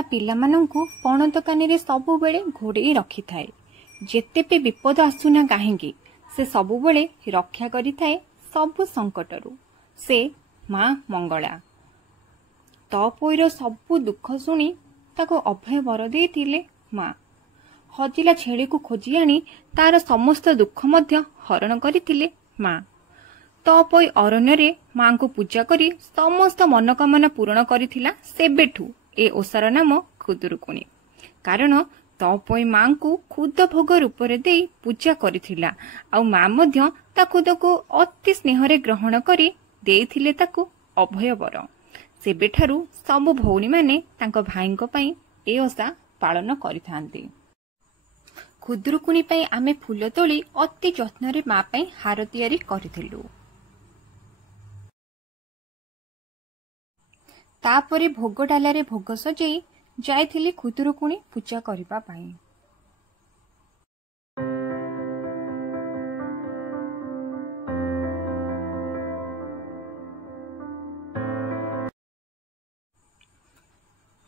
ता पिलामानंकु पणतकानी रे सबु बेले घोड़े रखी थाए। जेते भी विपद आसुना काहेंगी से सबु बेले रक्षा करी थाए सबु संकटरू। से मां मंगला तपोईर सबु दुख शुणी ताको अभय वर देइथिले मां। हजिला छेड़ी को खोजी आनी तार समस्त दुख मध्य हरण करथिले मां। तपोई अरण्य रे मां को पूजा करी समस्त मनोकामना पूर्ण करिथिला। सेबेठू ए ओसार नाम खुदुरुकुणी। कारण तपोई मां को खुद भोग रूप रे देई पूजा करिथिला। आ मां मध्य ता खुद को अति स्नेह रे ग्रहण करी देइथिले ताको अभय वर। सेबेठारू सबु भौणी माने तांको भाईंको पई ए ओसा पालन करिथांती। खुदुरुकुणी पई आमे फूल तोली अति जत्न रे मां पई हार तयारी करिथिलु। तापरे भोग डाला रे भोग सजाई जाइथिली खुदुरुकुणी पूजा करिबा पई।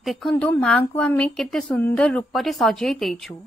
देखंतु मां को आमे केते सुंदर रूप रे सजाई देइछु।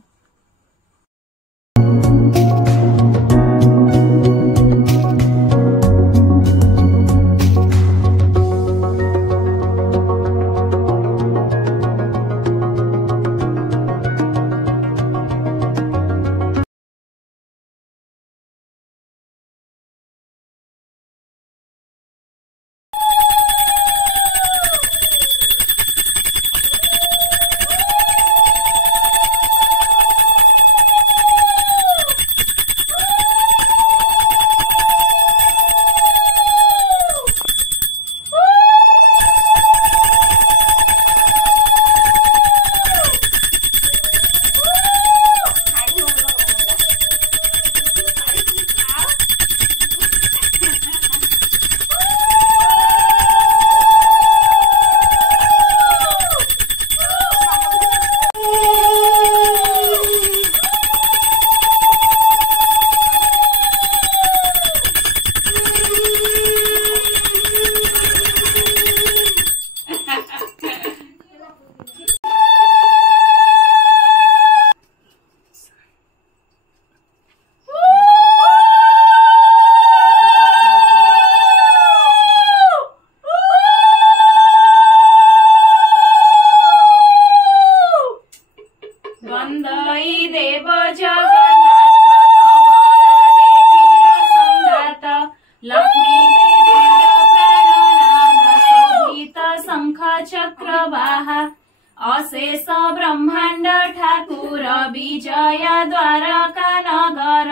अशेष ब्रह्मांड ठाकुर विजय द्वारका नगर।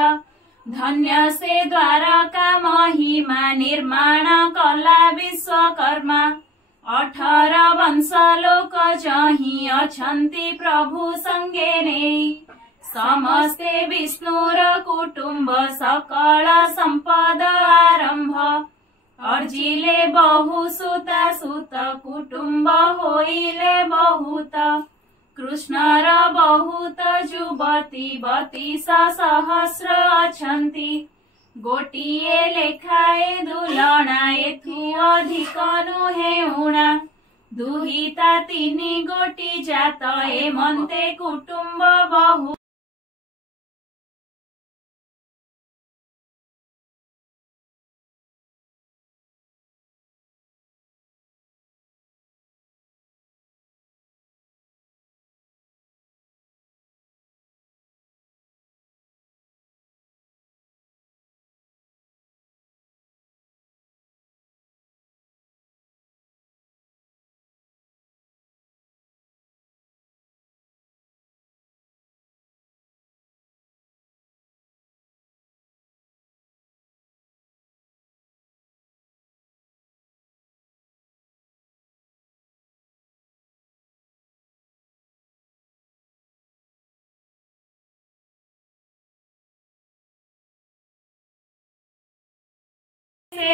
धन्य से द्वारका महिमा निर्माण कला विश्वकर्मा। 18 वंश लोक जही अछंती प्रभु संगे नेई। समस्ते विष्णुर कुटुंब सकल संपद आरंभ। अर्जिले बहु सुता सुत कुटुंब होइले बहुत। कृष्णर बहुत युवती 32 सहस्र अछंती। गोटिए लेखाए दुलणा एथु अधिक नुहे उणा। दुहिता 3 गोटी जात एमंते कुटुंब बहु।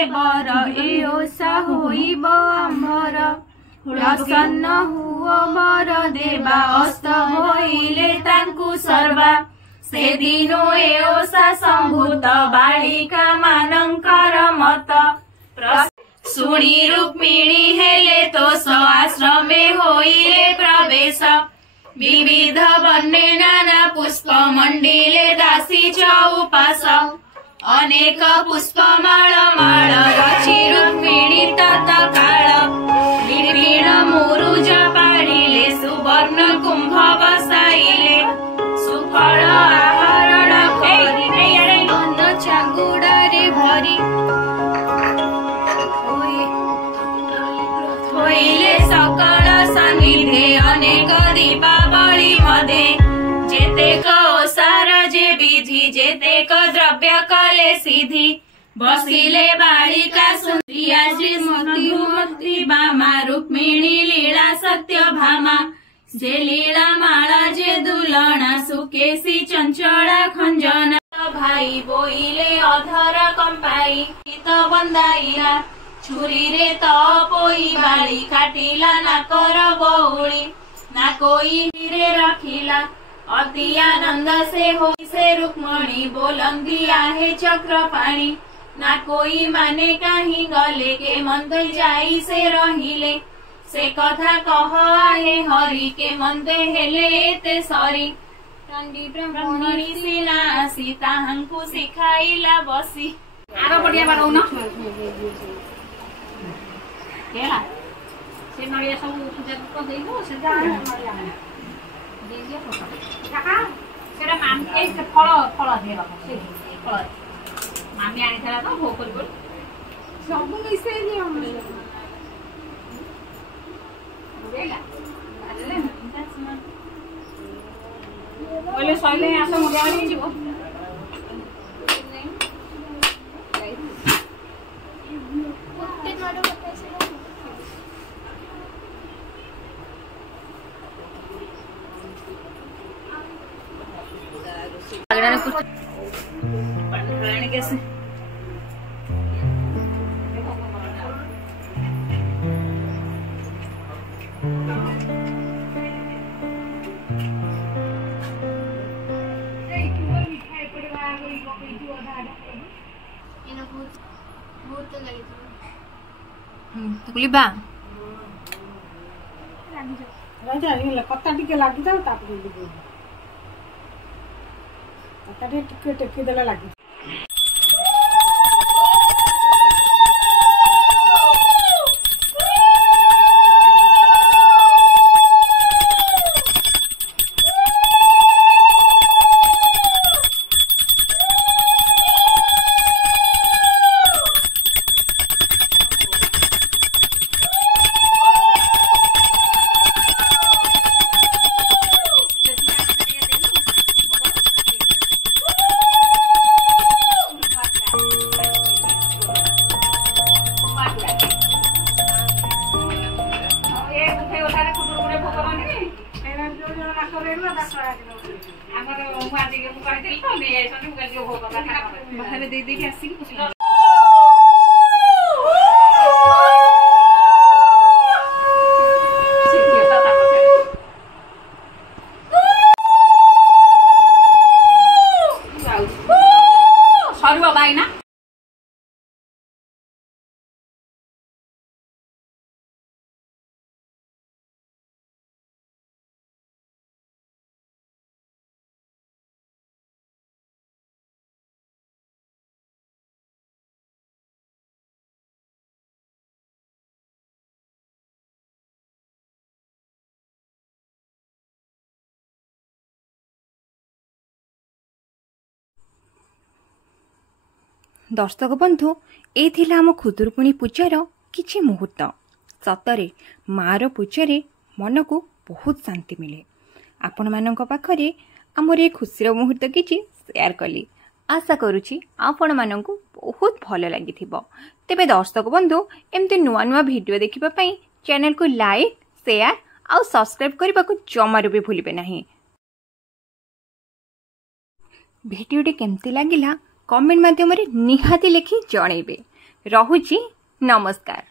बर एओसा होइब आमर। प्रसन्न हुओ बर देवा अस्त होइले तांकु सर्वा। से दिनो एओसा संभूत बालिका मानंकर मत। शुणी रुक्मिणी हेले तोष आश्रमे होइले प्रवेश विविध वर्णे नाना पुष्प मण्डिले दासी चौपास अनेक पुष्पमाळ माळ रचि रुक्मिणी तत्काळ विपिण मुरुज पाडिले सुवर्ण कुंभ बसाइले सुफल आहरण करि अन्न चांगुडारे भरी होइले सकल सन्निधे अनेक दीपावली मध्ये जेतेक ओसार जे विधि जेतेक द्रव्य कले सिद्धि बसिले बालिका सुंदरिया श्रीमती बामा रुक्मिणी लीला सत्य भामा जे लीला माला जे दुलना सुकेशी चंचला खंजना भाई बोइले अधर कंपाई गीत बंदाइला छुरी रे तपोई बाली काटिला नाकर बौली ना कोई रे रखिला अति आनंद से होई से रुक्मणी बोलंदी आहे चक्र पाणी ना कोई माने कहीं गले के मंदे जाई से रहिले से कथा कह आहे हरि के मंदे हेले एते सरी ब्रह्मणी शिला सीता हमको सिखाइला बसी आरो बढ़िया बारौ न केला से नड़िया सब पूजा को देइबो से जा नड़िया दे दिया फोटो काका सेरा मान के फल फल दे रख से फल मामी आनी थला तो भोग कर सब मिसे जे हम देला आले बोले सहिले आस मुडिया आनी जीवो कैसे तुलिबा राजा ये कत्ता टिके लागि जाऊ तापरे दिबो कत्ता टिके टिके देला लागि बाहर दे दे के आसी सरुआ बाई ना दर्शक बंधु ए थिला आम खुदुरकुणी पूजार किछि मुहूर्त सतरे मार पूजारे मन को बहुत शांति मिले। आपण मानक पाखरे आमर ए खुशीर मुहूर्त किछि शेयर कली आशा करुछि आपण मानक बहुत भल लागिथिबो। तेबे दर्शक बंधु एमते नुआ नुआ वीडियो देखिबा पई चैनल को लाइक शेयर और सब्सक्राइब करबा को जमारू भी भूलिबे नाही। वीडियोटी केमती लागिला कमेंट माध्यम रे निहाती लिखि जणैबे। रहुछि नमस्कार।